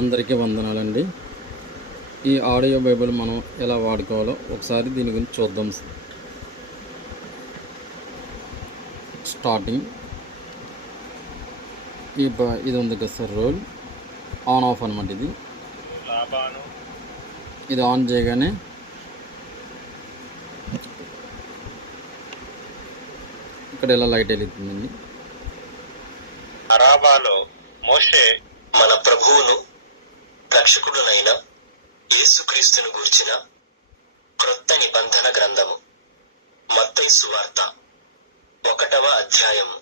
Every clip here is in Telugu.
అందరికీ వందనాలండి. ఈ ఆడియో బైబిల్ మనం ఎలా వాడుకోవాలో ఒకసారి దీని గురించి చూద్దాం. స్టార్టింగ్ ఇది ఉంది కదా సార్, రోల్ ఆన్ ఆఫ్ అనమాట. ఇది ఆన్ చేయగానే ఇక్కడ ఇలా లైట్ వెలుగుతుందండి. అరాబాలో మోషే మన ప్రభువును రక్షకుడునైన యేసుక్రీస్తును గూర్చిన క్రొత్త నిబంధన గ్రంథము మత్తయి సువార్త 1వ అధ్యాయము.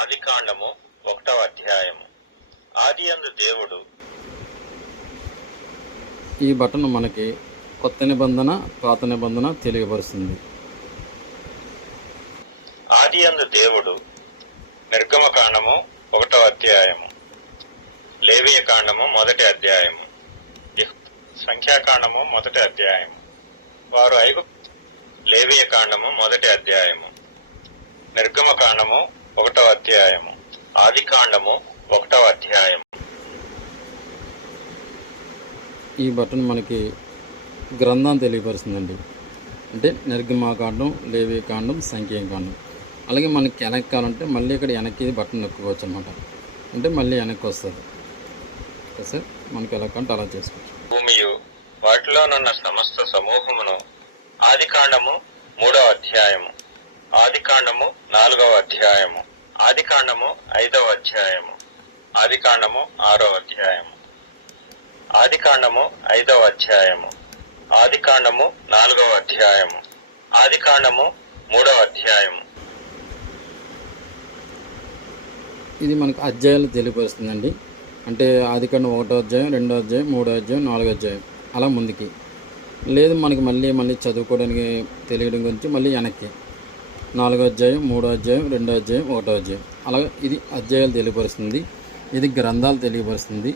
ఆదికాండము 1వ అధ్యాయము. ఆదియందు దేవుడు. ఈ బటన్ మనకి కొత్త నిబంధన పాత నిబంధన తెలియపరుస్తుంది. ఆదియందు దేవుడు. నిర్గమకాండము 1వ అధ్యాయము. లేవియ కాండము 1వ అధ్యాయము. సంఖ్యాకాండము 1వ అధ్యాయము. వారు లేవియ కాండము 1వ అధ్యాయము. నిర్గమకాండము 1వ అధ్యాయము. ఆదికాండము 1వ అధ్యాయము. ఈ బటన్ మనకి గ్రంథాన్ని తెలియపరుస్తుందండి. అంటే నిర్గమకాండం, లేవియ కాండం, సంఖ్యాకాండం. అలాగే మనకి వెనక్కి కావాలంటే మళ్ళీ ఇక్కడ వెనక్కి బటన్ నొక్కుకోవచ్చు అనమాట. అంటే మళ్ళీ వెనక్కి వస్తుంది సార్. మనకి ఎలా కంటే అలా చేసుకోవచ్చు. భూమియు వాటిలోనున్న సమస్త సమూహమును. ఆదికాండము 3వ అధ్యాయము. ఆదికాండము 4వ అధ్యాయము. ఆదికాండము 5వ అధ్యాయము. ఆదికాండము 6వ అధ్యాయము. ఆదికాండము 5వ అధ్యాయము. ఆదికాండము 4వ అధ్యాయము. ఆదికాండము 3వ అధ్యాయము. ఇది మనకు అధ్యాయాలు తెలియపరుస్తుందండి. అంటే ఆదికాండం 1వ అధ్యాయం, 2వ అధ్యాయం, 3వ అధ్యాయం, 4వ అధ్యాయం అలా ముందుకి. లేదు మనకి మళ్ళీ చదువుకోవడానికి తెలియడం గురించి మళ్ళీ వెనక్కి 4వ అధ్యాయం, 3వ అధ్యాయం, 2వ అధ్యాయం, 1వ అధ్యాయం అలా ఇది అధ్యాయాలు తెలియపరుస్తుంది. ఇది గ్రంథాలు తెలియపరుస్తుంది.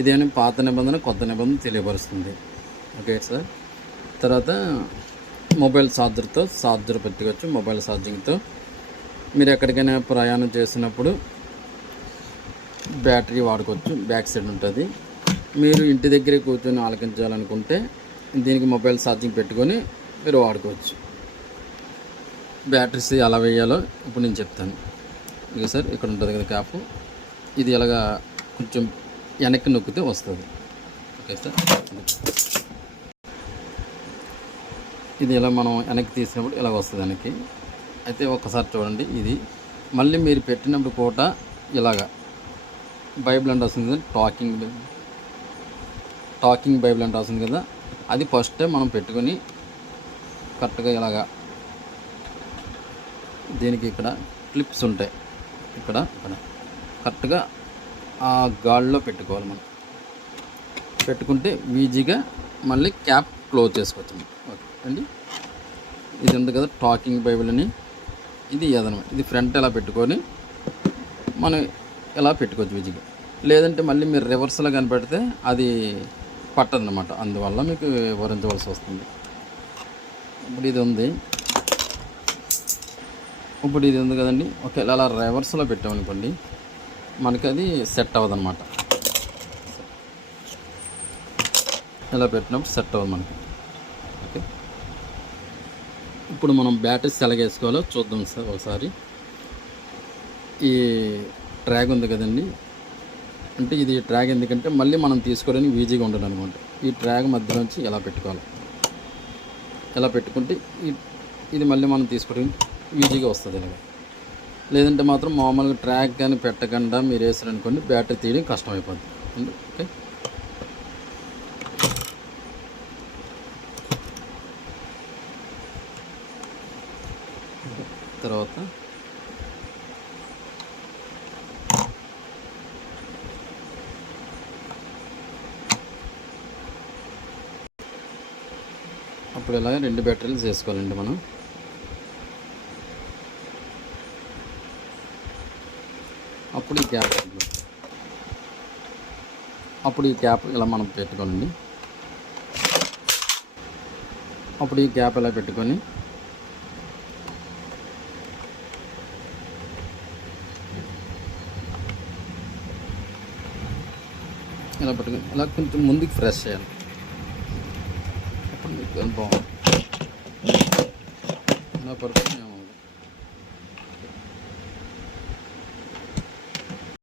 ఇదేమో పాత నిబంధన కొత్త నిబంధన తెలియపరుస్తుంది. Okay sir. తర్వాత మొబైల్ ఛార్జర్ పెట్టుకోవచ్చు. మొబైల్ ఛార్జింగ్తో మీరు ఎక్కడికైనా ప్రయాణం చేసినప్పుడు బ్యాటరీ వాడుకోవచ్చు. బ్యాక్ సైడ్ ఉంటుంది. మీరు ఇంటి దగ్గరే కూర్చొని ఆలకించాలనుకుంటే దీనికి మొబైల్ ఛార్జింగ్ పెట్టుకొని మీరు వాడుకోవచ్చు. బ్యాటరీస్ ఎలా వేయాలో ఇప్పుడు నేను చెప్తాను. ఇక సార్ ఇక్కడ ఉంటుంది కదా క్యాప్, ఇది ఎలాగా కొంచెం వెనక్కి నొక్కితే వస్తుంది. Okay sir. ఇది ఇలా మనం వెనక్కి తీసినప్పుడు ఇలా వస్తుంది వెనక్కి. అయితే ఒక్కసారి చూడండి. ఇది మళ్ళీ మీరు పెట్టినప్పుడు కూడా ఇలాగా బైబిల్ అని రాసింది కదా, టాకింగ్ బైబిల్ అని రాసింది కదా, అది ఫస్ట్ టైం మనం పెట్టుకొని కరెక్ట్గా ఇలాగా దీనికి ఇక్కడ క్లిప్స్ ఉంటాయి. ఇక్కడ కరెక్ట్గా ఆ గాల్లో పెట్టుకోవాలి. మనం పెట్టుకుంటే ఈజీగా మళ్ళీ క్యాప్ క్లోజ్ చేసుకోవచ్చు. ఓకే అండి. ఇది ఉంది కదా టాకింగ్ బైబిల్ అని, ఇది ఏదన్నమాట. ఇది ఫ్రంట్ ఎలా పెట్టుకొని మనం ఎలా పెట్టుకోవచ్చు ఈజీగా. లేదంటే మళ్ళీ మీరు రివర్స్లో కనిపెడితే అది పట్టదన్నమాట. అందువల్ల మీకు వివరించవలసి వస్తుంది. ఇప్పుడు ఇది ఉంది కదండి. ఓకే, అలా రివర్స్లో పెట్టామనుకోండి మనకి అది సెట్ అవ్వదన్నమాట. ఇలా పెట్టినప్పుడు సెట్ అవ్వదు మనకి. ఓకే, ఇప్పుడు మనం బ్యాటరీస్ ఎలాగేసుకోవాలో చూద్దాం సార్ ఒకసారి. ఈ ట్రాగ్ ఉంది కదండి. అంటే ఇది ట్రాగ్ ఎందుకంటే మళ్ళీ మనం తీసుకోవడానికి ఈజీగా ఉండదు అనమాట. ఈ ట్రాగ్ మధ్యలోంచి ఎలా పెట్టుకోవాలి. ఎలా పెట్టుకుంటే ఇది మళ్ళీ మనం తీసుకోవడానికి ఈజీగా వస్తుంది. ఇలాగ లేదంటే మాత్రం మామూలుగా ట్రాగ్ కానీ పెట్టకుండా మీరు వేసారనుకోండి బ్యాటరీ తీయడం కష్టమైపోద్ది. ఓకే, తర్వాత అప్పుడు ఇలాగ 2 బ్యాటరీలు చేసుకోవాలండి మనం. అప్పుడు ఈ క్యాప్ ఇలా మనం పెట్టుకోవాలండి. అప్పుడు ఈ క్యాప్ ఇలా పెట్టుకొని ఇలా పట్టుకొని ఇలా కొంచెం ముందుకు ప్రెస్ చేయాలి. అప్పుడు మీకు బాగుంది. ఇలా పడుతుంది